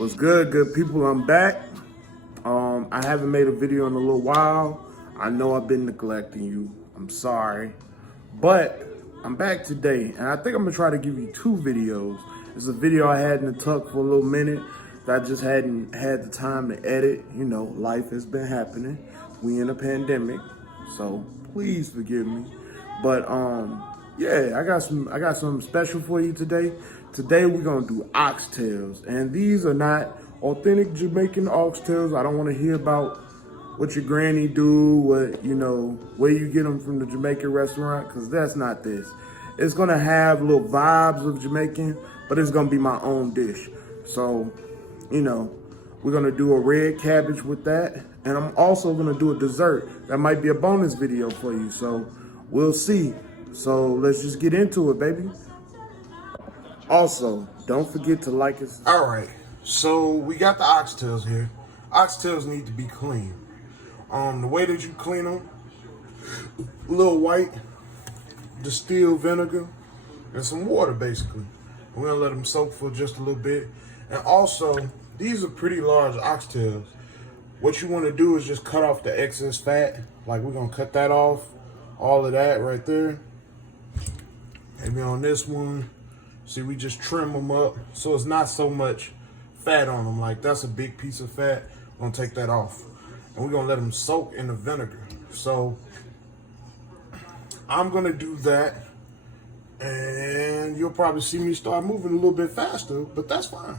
What's good people? I'm back. I haven't made a video in a little while. I know I've been neglecting you. I'm sorry. But I'm back today, and I think I'm gonna try to give you two videos. It's a video I had in the tuck for a little minute that I just hadn't had the time to edit. You know, life has been happening. We in a pandemic, so please forgive me. But yeah, I got something special for you today. Today we're gonna do oxtails, and these are not authentic Jamaican oxtails. I don't want to hear about what your granny do, where you get them from the Jamaican restaurant, because that's not this. It's gonna have little vibes of Jamaican, but it's gonna be my own dish. So, we're gonna do a red cabbage with that, and I'm also gonna do a dessert. That might be a bonus video for you, so we'll see. So let's just get into it, baby. Also, don't forget to like us. All right, so we got the oxtails here. Oxtails need to be clean. The way that you clean them, a little white distilled vinegar and some water, basically. We're gonna let them soak for just a little bit. And also, these are pretty large oxtails. What you wanna do is just cut off the excess fat. Like, we're gonna cut that off, all of that right there. Maybe on this one, see, we just trim them up so it's not so much fat on them. Like, that's a big piece of fat. We're gonna take that off. And we're gonna let them soak in the vinegar. So I'm gonna do that, and you'll probably see me start moving a little bit faster, but that's fine.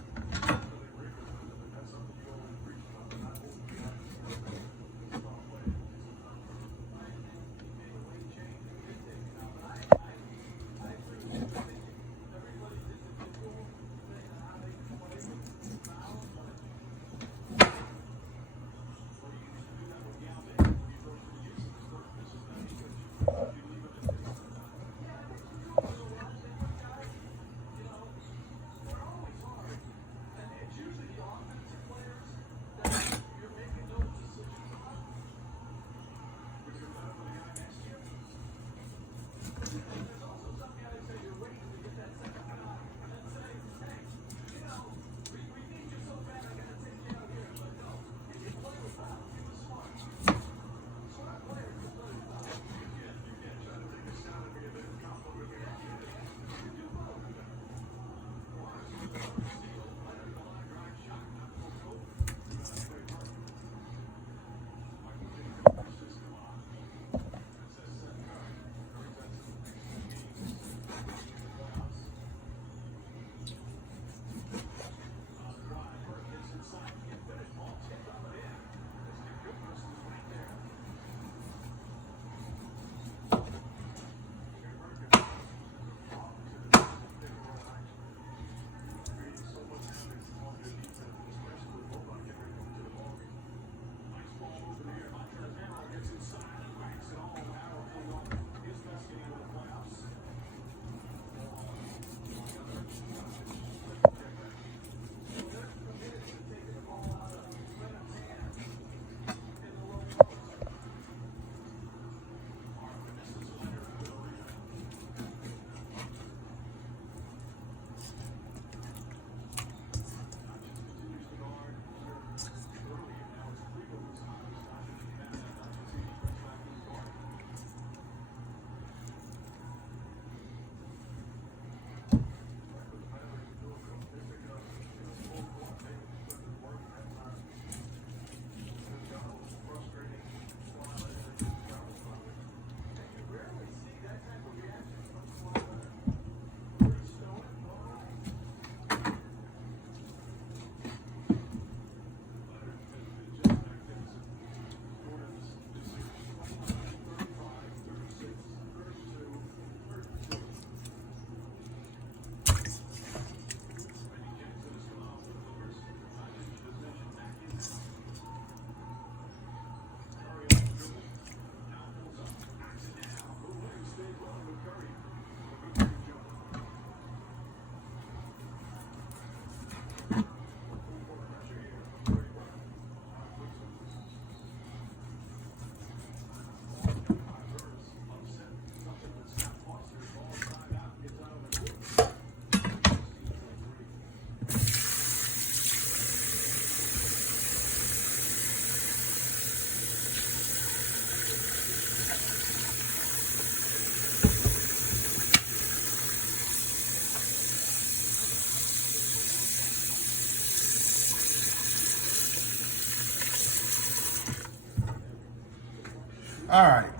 All right,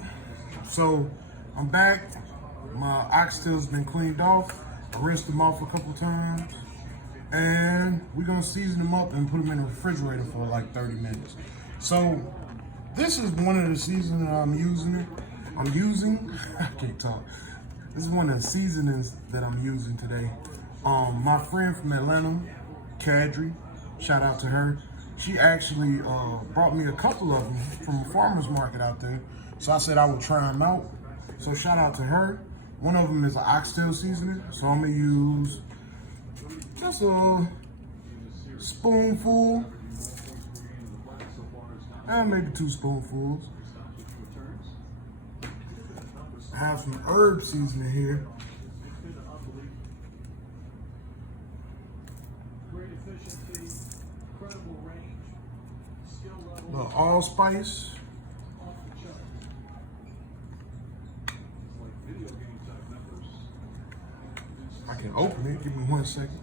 so I'm back. My oxtails been cleaned off. I rinsed them off a couple times. And we're gonna season them up and put them in the refrigerator for like 30 minutes. So this is one of the seasonings that I'm using. I can't talk. This is one of the seasonings that I'm using today. My friend from Atlanta, Kadri, shout out to her. She actually brought me a couple of them from a farmer's market out there. So I said I would try them out. So shout out to her. One of them is an oxtail seasoning. So I'm gonna use just a spoonful, and maybe 2 spoonfuls. I have some herb seasoning here. The allspice. I can open it. Give me 1 second.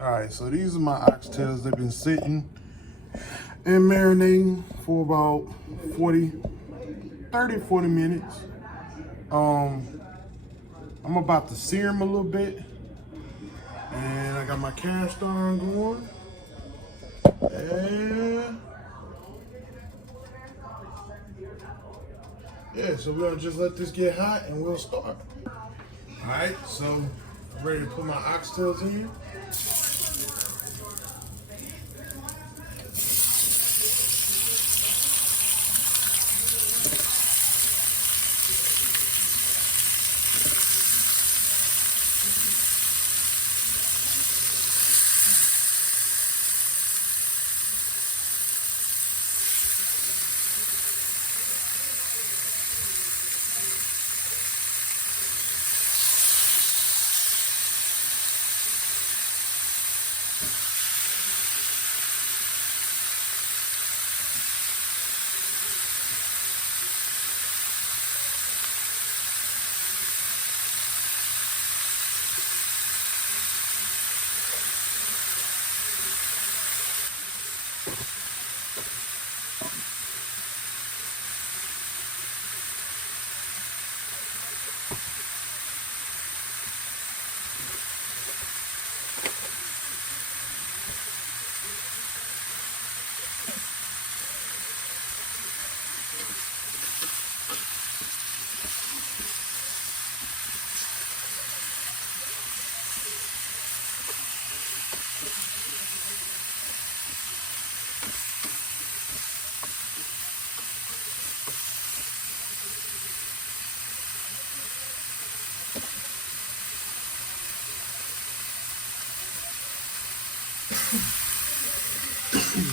All right, so these are my oxtails. They've been sitting and marinating for about 30, 40 minutes. I'm about to sear them a little bit. And I got my cast iron going. And yeah, so we're gonna just let this get hot and we'll start. All right, so I'm ready to put my oxtails in.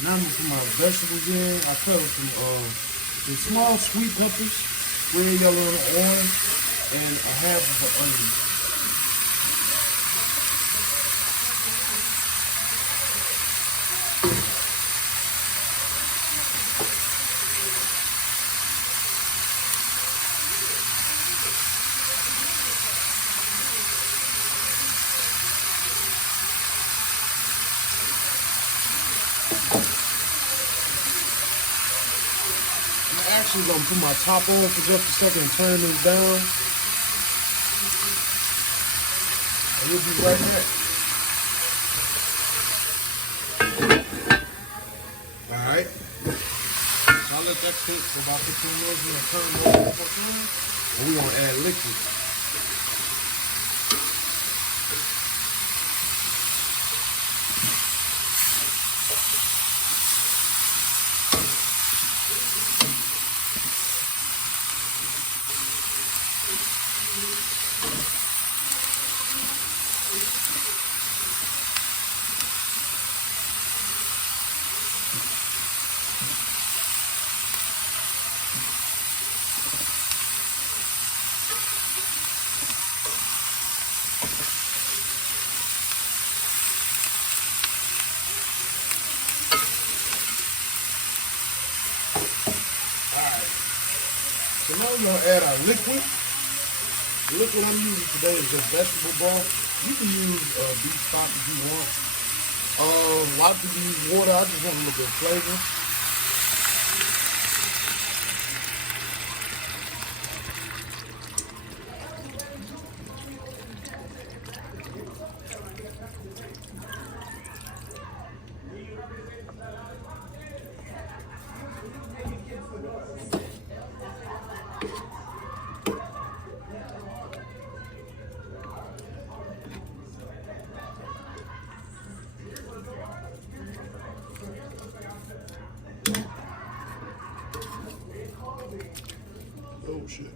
Now I'm gonna put my vegetables in. I cut some small sweet peppers, red, yellow, and orange, and a half of an onion. I'm actually gonna put my top on for just a second and turn this down. And we'll be right back. Alright. So I'll let that cook for about 15 minutes. We're gonna turn it over one more time. And we're gonna add liquid. So now we're gonna add our liquid. The liquid I'm using today is just vegetable broth. You can use beef stock if you want. A lot of people use water. I just want a little bit of flavor. Oh shit.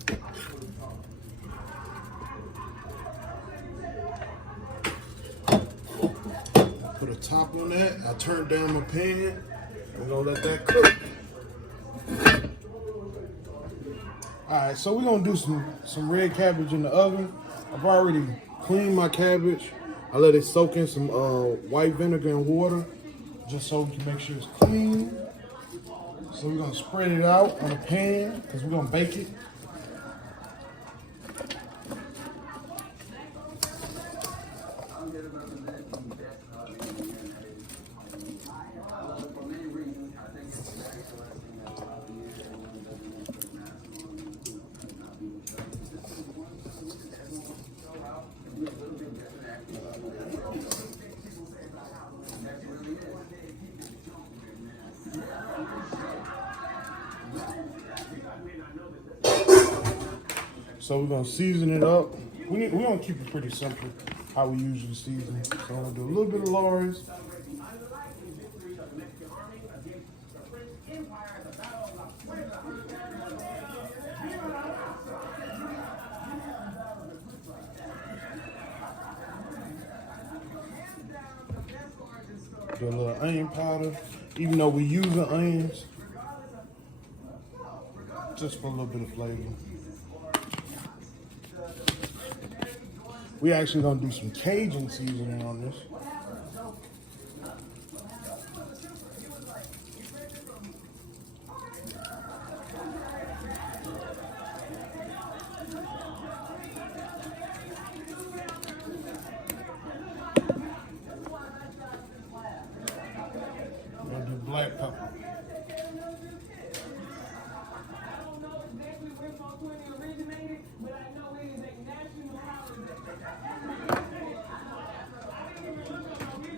Put a top on that. I turned down my pan. We're gonna let that cook. Alright, so we're gonna do some red cabbage in the oven. I've already cleaned my cabbage. I let it soak in some white vinegar and water just so we can make sure it's clean. So we're gonna spread it out on a pan because we're gonna bake it. So we're gonna season it up. We're gonna keep it pretty simple, how we usually season it. So I'm gonna do a little bit of Lawry's. Do a little onion powder, even though we use the onions, just for a little bit of flavor. We actually gonna do some Cajun seasoning on this. We're gonna do black pepper.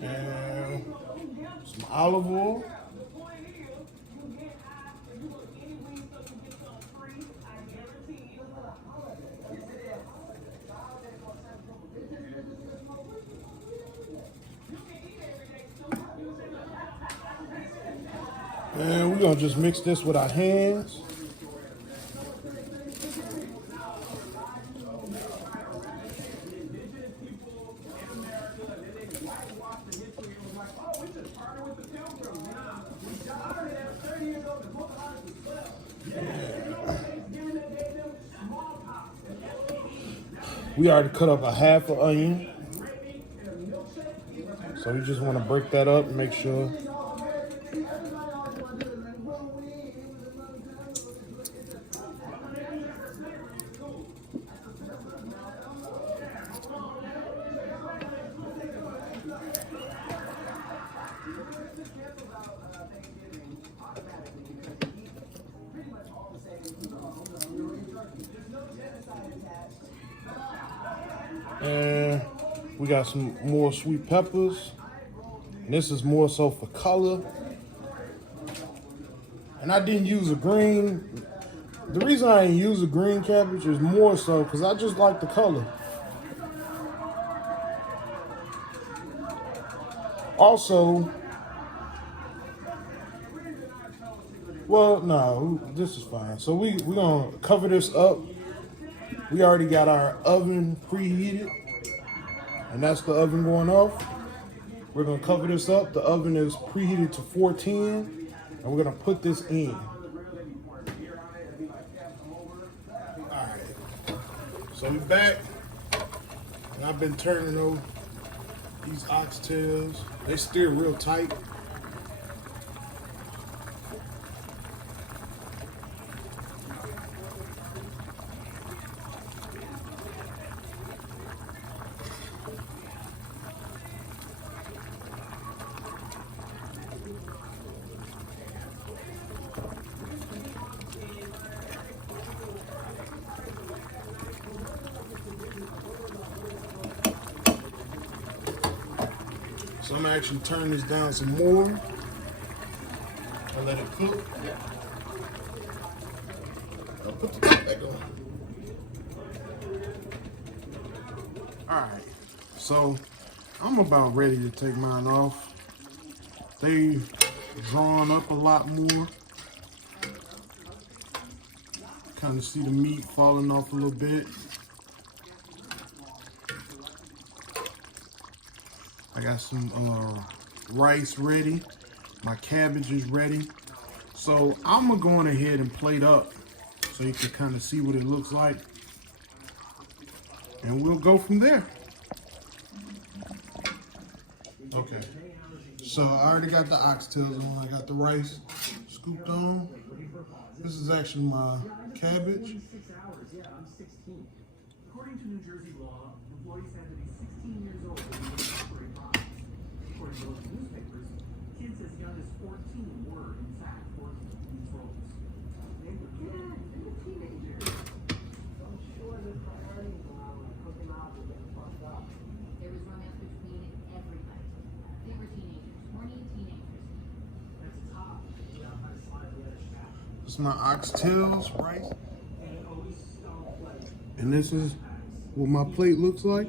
And some olive oil. And we're gonna just mix this with our hands. We already cut up a half an onion. So we just want to break that up and make sure. And we got some more sweet peppers. And this is more so for color. And I didn't use a green. The reason I didn't use a green cabbage is more so because I just like the color. Also, well, no, this is fine. So we're gonna cover this up. We already got our oven preheated, and that's the oven going off. We're gonna cover this up. The oven is preheated to 410, and we're gonna put this in. All right, so we're back, and I've been turning over these oxtails. They steer real tight. So I'm gonna actually turn this down some more and let it cook. I'll put the top back on. All right, so I'm about ready to take mine off. They've drawn up a lot more. Kind of see the meat falling off a little bit. I got some rice ready. My cabbage is ready. So I'm gonna go on ahead and plate up so you can kind of see what it looks like. And we'll go from there. Okay. So I already got the oxtails on. I got the rice scooped on. This is actually my cabbage. According to New Jersey law, employees have to be 16 years old to operate products. According to local newspapers, kids as young as 14 were, in fact, working in these roles. They were kids, they were teenagers. So I'm sure the priorities around like cooking out were getting fucked up. There was romance between everybody. They were teenagers, horny teenagers. That's tough. Yeah, I'm gonna slide the other staff. This is my oxtails, rice. And always stone plate. And this is what my plate looks like.